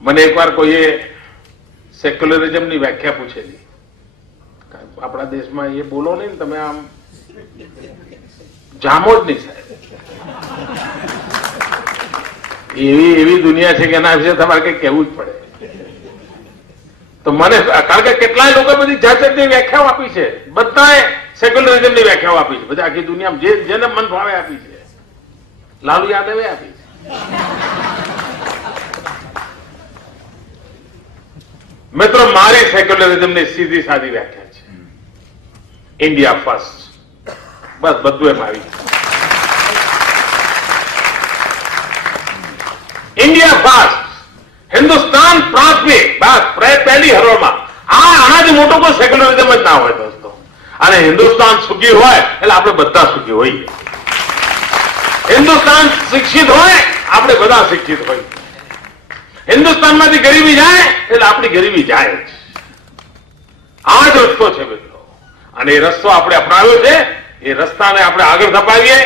મને એકવાર કોઈએ સેક્યુલરિઝમની વ્યાખ્યા પૂછેલી, આપણા દેશમાં એ બોલો નહીં ને તમે આમ જામો જ નહીં સાહેબ, એવી દુનિયા છે કે એના વિશે તમારે કઈ કહેવું જ પડે. તો મને કારણ કે કેટલાય લોકો બધી જાત જાતની વ્યાખ્યાઓ આપી છે, બધાએ સેક્યુલરિઝમની વ્યાખ્યાઓ આપી છે, બધા આખી દુનિયામાં જેને મન ભાવે આપી છે. લાલુ યાદવે આપી છે. મિત્રો મારી સેક્યુલરિઝમની સીધી સાદી વ્યાખ્યા છે ઇન્ડિયા ફર્સ્ટ. બસ બધું એમ આવી ઇન્ડિયા ફર્સ્ટ, હિન્દુસ્તાન પ્રાથમિક, બસ પહેલી હરોળમાં. આનાથી મોટો કોઈ સેક્યુલરિઝમ જ ના હોય દોસ્તો. અને હિન્દુસ્તાન સુખી હોય એટલે આપણે બધા સુખી હોઈએ. હિન્દુસ્તાન શિક્ષિત હોય આપણે બધા શિક્ષિત હોઈએ. હિન્દુસ્તાનમાંથી ગરીબી જાય એટલે આપણી ગરીબી જાય જ. આ જ રસ્તો છે મિત્રો, અને એ રસ્તો આપણે અપનાવ્યો છે. એ રસ્તાને આપણે આગળ ધપાવીએ.